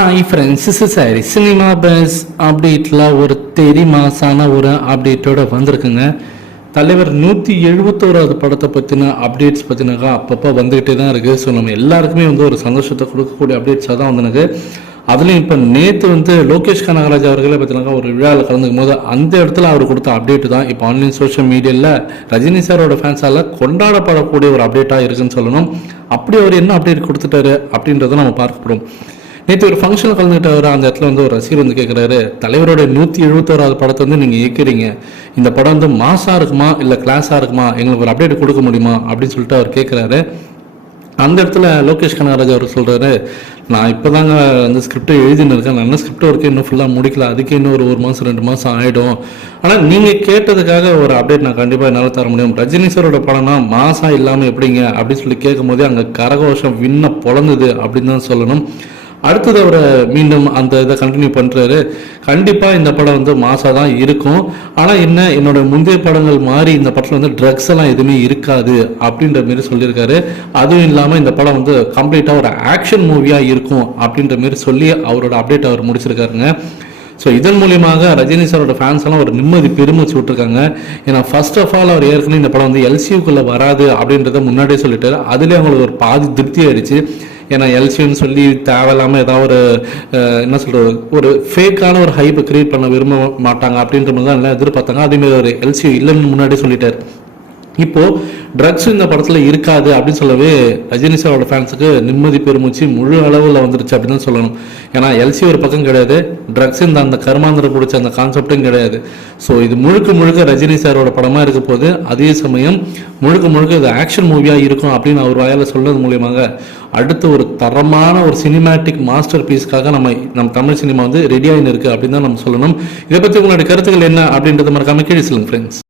Hi friends is sorry cinema base அப்டேட்டில் ஒரு தெரி மாசான ஒரு அப்டேட்டோட வந்திருக்குங்க. தலைவர் நூற்றி எழுபத்தோராவது படத்தை பற்றின அப்டேட்ஸ் பற்றினாக்கா அப்பப்போ வந்துக்கிட்டே தான் இருக்குது ஸோ நம்ம எல்லாருக்குமே வந்து ஒரு சந்தோஷத்தை கொடுக்கக்கூடிய அப்டேட்ஸாக தான் வந்துனுக்கு அதுலேயும் இப்போ நேற்று வந்து லோகேஷ் கனகராஜ் அவர்களே பார்த்தீங்கன்னா ஒரு விழாவில் கலந்துக்கும் போது அந்த இடத்துல அவர் கொடுத்த அப்டேட் தான். இப்போ ஆன்லைன் சோஷியல் மீடியாவில் ரஜினி சாரோட ஃபேன்ஸால் கொண்டாடப்படக்கூடிய ஒரு அப்டேட்டாக இருக்குன்னு சொல்லணும். அப்படி அவர் என்ன அப்டேட் கொடுத்துட்டாரு அப்படின்றத நம்ம பார்க்கப்படும் நேற்று ஒரு ஃபங்க்ஷன் கலந்துக்கிட்டவர் அந்த இடத்துல வந்து ஒரு ரசிகர் வந்து கேட்குறாரு தலைவரோட நூற்றி எழுபத்தோராவது படத்தை வந்து நீங்கள் இயக்கிறீங்க. இந்த படம் வந்து மாசாக இருக்குமா? இல்லை கிளாஸாக இருக்குமா? எங்களுக்கு ஒரு அப்டேட் கொடுக்க முடியுமா? அப்படின்னு சொல்லிட்டு அவர் கேட்குறாரு அந்த இடத்துல லோகேஷ் கனகராஜ் அவர் சொல்கிறாரு நான் இப்போ தாங்க அந்த ஸ்கிரிப்டை எழுதின்னு இருக்கேன் நான் இன்னும் ஸ்கிரிப்ட் ஒர்க்கு இன்னும் ஃபுல்லாக முடிக்கல. அதுக்கு இன்னும் ஒரு ஒரு மாதம் ரெண்டு மாதம் ஆகிடும் ஆனால் நீங்கள் கேட்டதுக்காக ஒரு அப்டேட் நான் கண்டிப்பாக என்னால் தர முடியும். ரஜினி சாரோட படம்னா மாதம் இல்லாமல் எப்படிங்க? அப்படின்னு சொல்லி கேட்கும்போதே அங்கே கரகோஷம் விண்ண பொழந்தது அப்படின்னு தான் சொல்லணும். அடுத்தது அவர் மீண்டும் அந்த இதை கண்டினியூ பண்ணுறாரு கண்டிப்பாக இந்த படம் வந்து மாசாக தான் இருக்கும். ஆனால் என்ன என்னோட முந்தைய படங்கள் மாதிரி இந்த படத்தில் வந்து ட்ரக்ஸ் எல்லாம் எதுவுமே இருக்காது அப்படின்ற மாரி சொல்லியிருக்காரு. அதுவும் இல்லாமல் இந்த படம் வந்து கம்ப்ளீட்டாக ஒரு ஆக்ஷன் மூவியாக இருக்கும் அப்படின்ற மாரி சொல்லி அவரோட அப்டேட் அவர் முடிச்சிருக்காருங்க. ஸோ இதன் மூலியமாக ரஜினி சாரோட ஃபேன்ஸ் எல்லாம் ஒரு நிம்மதி பெருமிச்சு விட்டுருக்காங்க. ஏன்னா ஃபர்ஸ்ட் ஆஃப் ஆல் அவர் ஏற்கனவே இந்த படம் வந்து எல்சியூக்குள்ளே வராது அப்படின்றத முன்னாடியே சொல்லிட்டாரு. அதுலேயே அவங்களுக்கு ஒரு பாதி திருப்தி ஆயிடுச்சு. ஏன்னா எல்சின்னு சொல்லி தேவையில்லாமல் ஏதாவது ஒரு என்ன சொல்கிறது ஒரு ஃபேக்கான ஒரு ஹைப்பை கிரியேட் பண்ண விரும்ப மாட்டாங்க அப்படின்ற மாதிரி தான் எல்லாம் எதிர்பார்த்தாங்க. அதேமாதிரி ஒரு எல்சி இல்லைன்னு முன்னாடி சொல்லிட்டார். இப்போ ட்ரக்ஸ் இந்த படத்தில் இருக்காது அப்படின்னு சொல்லவே ரஜினி சாரோட ஃபேன்ஸுக்கு நிம்மதி பெருமூச்சு முழு அளவில் வந்துருச்சு அப்படின்னு தான் சொல்லணும். ஏன்னா எல்சி ஒரு பக்கம் கிடையாது ட்ரக்ஸ் இந்த அந்த கர்மாந்திரம் பிடிச்ச அந்த கான்செப்டும் கிடையாது. ஸோ இது முழுக்க முழுக்க ரஜினி சாரோட படமா இருக்க போது அதே சமயம் முழுக்க முழுக்க இது ஆக்ஷன் மூவியாக இருக்கும் அப்படின்னு அவர் வாயால் சொல்றது மூலியமாக அடுத்து ஒரு தரமான ஒரு சினிமேட்டிக் மாஸ்டர் பீஸ்க்காக நம்ம நம்ம தமிழ் சினிமா வந்து ரெடியாகின்னு இருக்கு அப்படின்னு தான் நம்ம சொல்லணும். இதை பற்றி உங்களுடைய கருத்துக்கள் என்ன அப்படின்றத மறக்காமல் கீழே சொல்லுங்கள் ஃப்ரெண்ட்ஸ்